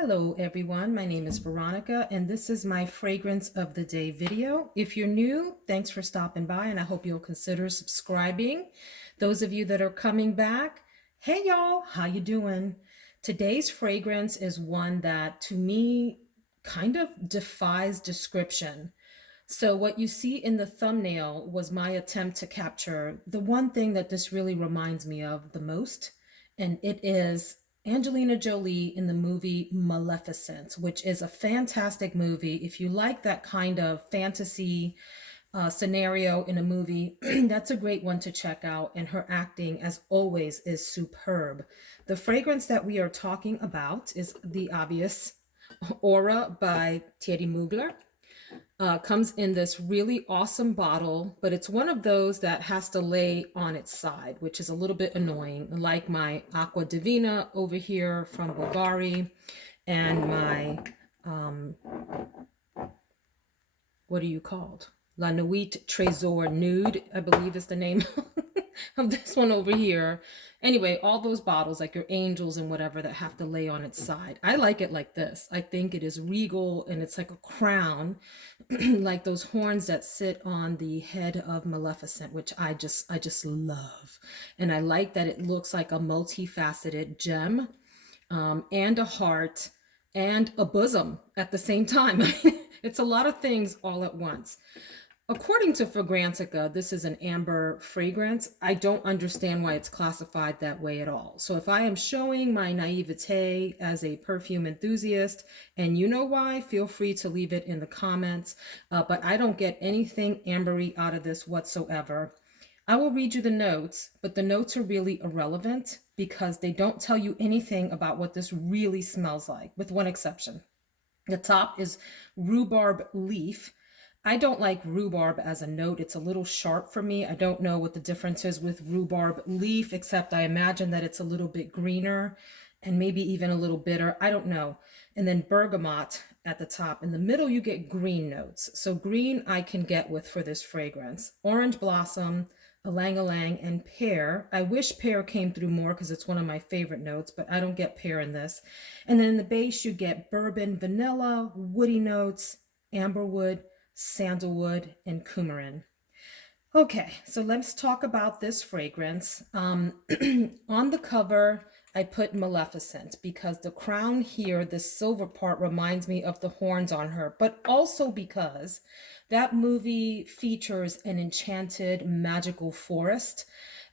Hello everyone, my name is Veronica and this is my fragrance of the day video. If you're new, thanks for stopping by and I hope you'll consider subscribing. Those of you that are coming back, hey y'all, how you doing? Today's fragrance is one that to me kind of defies description. So what you see in the thumbnail was my attempt to capture the one thing that this really reminds me of the most, and it is Angelina Jolie in the movie Maleficent, which is a fantastic movie. If you like that kind of fantasy scenario in a movie, that's a great one to check out. And her acting, as always, is superb. The fragrance that we are talking about is the obvious Aura by Thierry Mugler. Comes in this really awesome bottle, but it's one of those that has to lay on its side, which is a little bit annoying, like my Aqua Divina over here from Bulgari and my, um, what are you called? La Nuit Trésor Nude, I believe is the name of this one over here. Anyway, all those bottles, like your angels and whatever, that have to lay on its side. I like it like this. I think it is regal and it's like a crown, like those horns that sit on the head of Maleficent, which I just love. And I like that it looks like a multifaceted gem, and a heart and a bosom at the same time. It's a lot of things all at once. According to Fragrantica, this is an amber fragrance. I don't understand why it's classified that way at all. So if I am showing my naivete as a perfume enthusiast, and you know why, feel free to leave it in the comments. But I don't get anything ambery out of this whatsoever. I will read you the notes, but the notes are really irrelevant because they don't tell you anything about what this really smells like, with one exception. The top is rhubarb leaf. I don't like rhubarb as a note. It's a little sharp for me. I don't know what the difference is with rhubarb leaf, except I imagine that it's a little bit greener and maybe even a little bitter. I don't know. And then bergamot at the top. In the middle, you get green notes. So green I can get with for this fragrance. Orange blossom, ylang ylang, and pear. I wish pear came through more because it's one of my favorite notes, but I don't get pear in this. And then in the base, you get bourbon, vanilla, woody notes, amberwood, sandalwood, and coumarin. Okay, so let's talk about this fragrance. On the cover, I put Maleficent because the crown here, this silver part, reminds me of the horns on her, but also because that movie features an enchanted magical forest.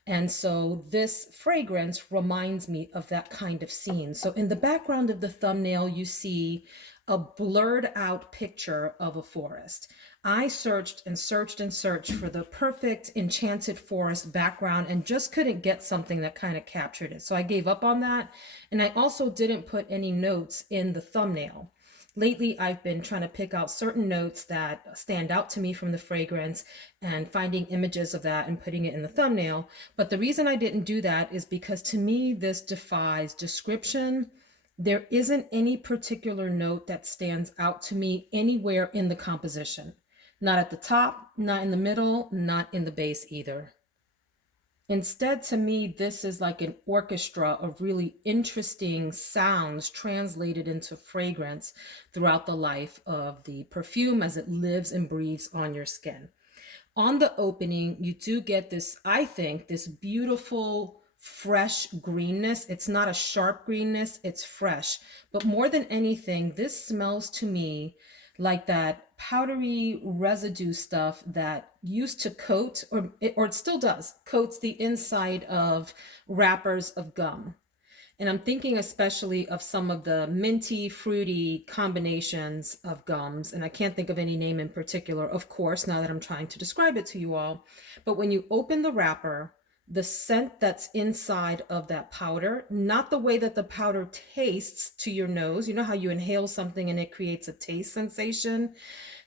And so this fragrance reminds me of that kind of scene. So in the background of the thumbnail, you see a blurred out picture of a forest. I searched and searched and searched for the perfect enchanted forest background and just couldn't get something that kind of captured it. So I gave up on that. And I also didn't put any notes in the thumbnail. Lately, I've been trying to pick out certain notes that stand out to me from the fragrance and finding images of that and putting it in the thumbnail. But the reason I didn't do that is because to me, this defies description. There isn't any particular note that stands out to me anywhere in the composition. Not at the top, not in the middle, not in the base either. Instead, to me, this is like an orchestra of really interesting sounds translated into fragrance throughout the life of the perfume as it lives and breathes on your skin. On the opening, you do get this, I think, this beautiful, fresh greenness. It's not a sharp greenness, it's fresh. But more than anything, this smells to me like that powdery residue stuff that used to coat, or it still does, coats the inside of wrappers of gum. And I'm thinking especially of some of the minty, fruity combinations of gums. And I can't think of any name in particular, of course, now that I'm trying to describe it to you all. But when you open the wrapper, the scent that's inside of that powder, not the way that the powder tastes to your nose. You know how you inhale something and it creates a taste sensation?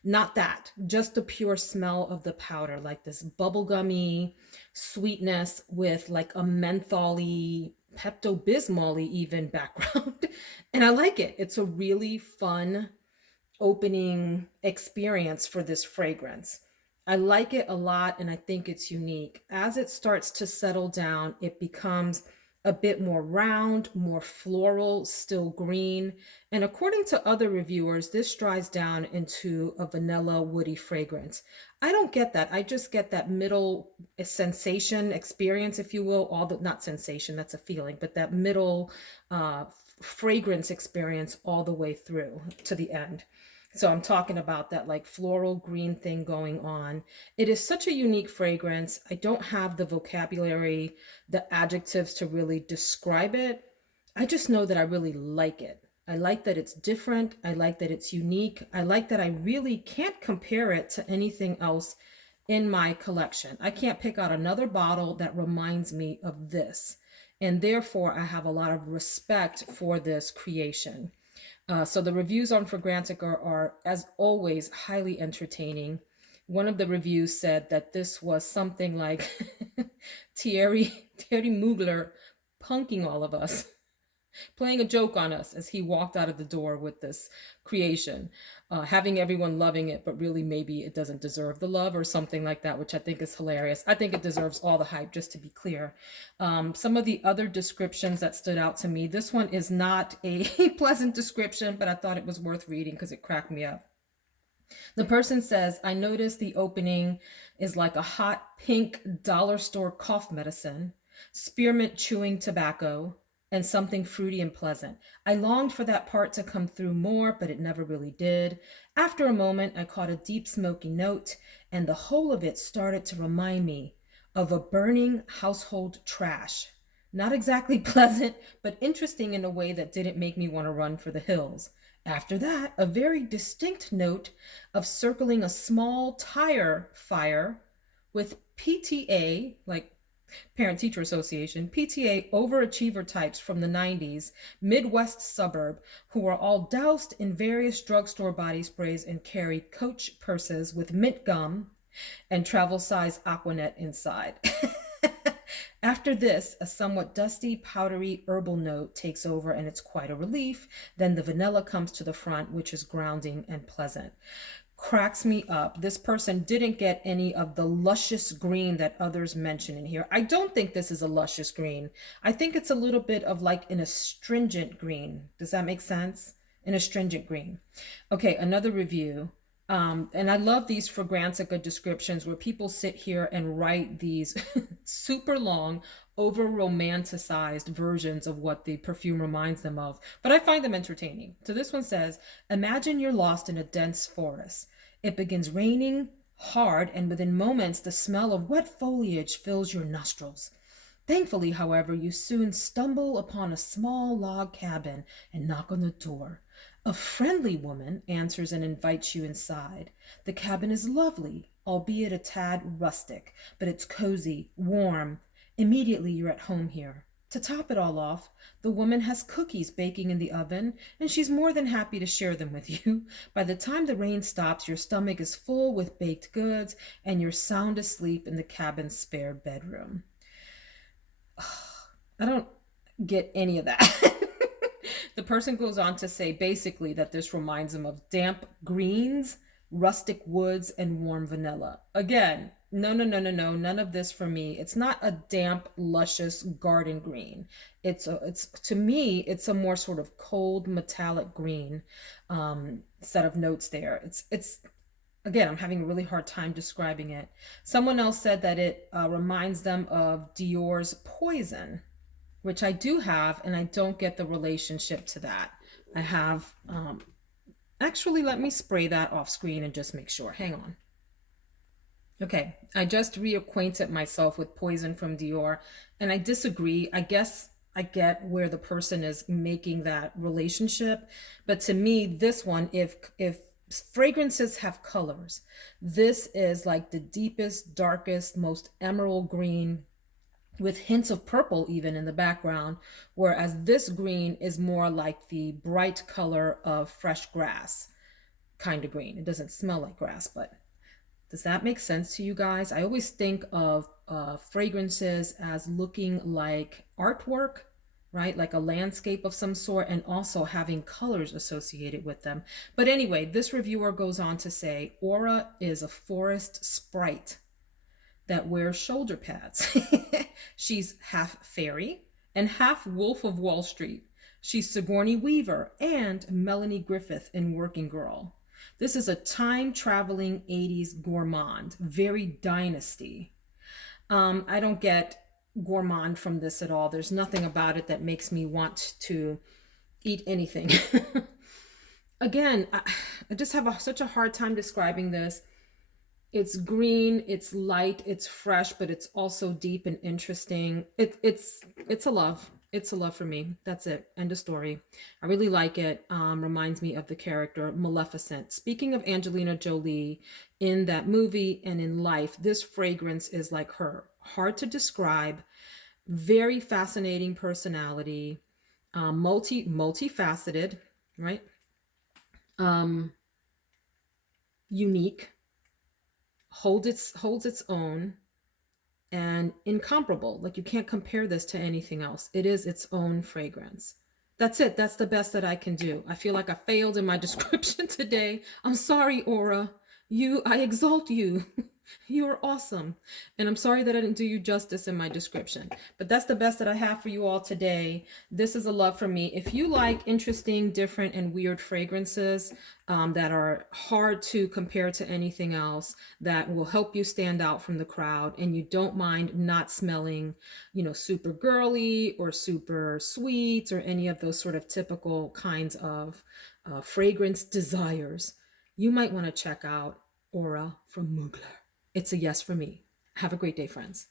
Not that, just the pure smell of the powder, like this bubblegummy sweetness with like a mentholy, Pepto-Bismol even background. And I like it. It's a really fun opening experience for this fragrance. I like it a lot and I think it's unique. As it starts to settle down, it becomes a bit more round, more floral, still green. And according to other reviewers, this dries down into a vanilla woody fragrance. I don't get that. I just get that middle sensation experience, if you will, all the, not sensation, that's a feeling, but that middle uh, fragrance experience all the way through to the end. So I'm talking about that like floral green thing going on. It is such a unique fragrance. I don't have the vocabulary, the adjectives to really describe it. I just know that I really like it. I like that it's different. I like that it's unique. I like that I really can't compare it to anything else in my collection. I can't pick out another bottle that reminds me of this. And therefore, I have a lot of respect for this creation. So the reviews on Fragrantica are, as always, highly entertaining. One of the reviews said that this was something like Thierry Mugler punking all of us, playing a joke on us as he walked out of the door with this creation, having everyone loving it, but really maybe it doesn't deserve the love or something like that, which I think is hilarious. I think it deserves all the hype, just to be clear. Some of the other descriptions that stood out to me, this one is not a pleasant description, but I thought it was worth reading because it cracked me up. The person says, I noticed the opening is like a hot pink dollar store cough medicine, spearmint chewing tobacco, and something fruity and pleasant. I longed for that part to come through more, but it never really did. After a moment, I caught a deep smoky note, and the whole of it started to remind me of a burning household trash. Not exactly pleasant, but interesting in a way that didn't make me want to run for the hills. After that, a very distinct note of circling a small tire fire with PTA, like Parent Teacher Association, PTA overachiever types from the 90s, Midwest suburb, who were all doused in various drugstore body sprays and carried Coach purses with mint gum and travel size Aquanet inside. After this, a somewhat dusty, powdery herbal note takes over and it's quite a relief. Then the vanilla comes to the front, which is grounding and pleasant. Cracks me up. This person didn't get any of the luscious green that others mention in here. I don't think this is a luscious green. I think it's a little bit of like an astringent green. Does that make sense? An astringent green. Okay, another review. And I love these Fragrantica descriptions where people sit here and write these super long, over romanticized versions of what the perfume reminds them of. But I find them entertaining. So this one says, imagine you're lost in a dense forest. It begins raining hard, and within moments, the smell of wet foliage fills your nostrils. Thankfully, however, you soon stumble upon a small log cabin and knock on the door. A friendly woman answers and invites you inside. The cabin is lovely, albeit a tad rustic, but it's cozy, warm. Immediately you're at home here. To top it all off, the woman has cookies baking in the oven, and she's more than happy to share them with you. By the time the rain stops, your stomach is full with baked goods, and you're sound asleep in the cabin's spare bedroom. I don't get any of that. The person goes on to say basically that this reminds them of damp greens, rustic woods, and warm vanilla. Again, no, no, no, no, no, none of this for me. It's not a damp, luscious garden green. It's to me, it's a more sort of cold metallic green set of notes there. It's again, I'm having a really hard time describing it. Someone else said that it reminds them of Dior's Poison, which I do have, and I don't get the relationship to that. I have, actually, let me spray that off screen and just make sure. Hang on. Okay, I just reacquainted myself with Poison from Dior, and I disagree. I guess I get where the person is making that relationship, but to me, this one, if fragrances have colors, this is like the deepest, darkest, most emerald green with hints of purple even in the background, whereas this green is more like the bright color of fresh grass kind of green. It doesn't smell like grass, but does that make sense to you guys? I always think of fragrances as looking like artwork, right? Like a landscape of some sort, and also having colors associated with them. But anyway, this reviewer goes on to say, Aura is a forest sprite that wears shoulder pads. She's half fairy and half Wolf of Wall Street. She's Sigourney Weaver and Melanie Griffith in Working Girl. This is a time traveling 80s gourmand, very dynasty. I don't get gourmand from this at all. There's nothing about it that makes me want to eat anything. Again, I just have such a hard time describing this. It's green, it's light, it's fresh, but it's also deep and interesting. It's a love. It's a love for me. That's it. End of story. I really like it. Reminds me of the character Maleficent. Speaking of Angelina Jolie, in that movie and in life, this fragrance is like her. Hard to describe. Very fascinating personality. Multifaceted, right? Um, Unique. Holds its own, and incomparable. Like, you can't compare this to anything else. It is its own fragrance. That's it. That's the best that I can do. I feel like I failed in my description today. I'm sorry, Aura. I exalt you. You are awesome. And I'm sorry that I didn't do you justice in my description. But that's the best that I have for you all today. This is a love for me. If you like interesting, different, and weird fragrances that are hard to compare to anything else, that will help you stand out from the crowd, and you don't mind not smelling, super girly or super sweet or any of those sort of typical kinds of fragrance desires, you might want to check out Aura from Mugler. It's a yes for me. Have a great day, friends.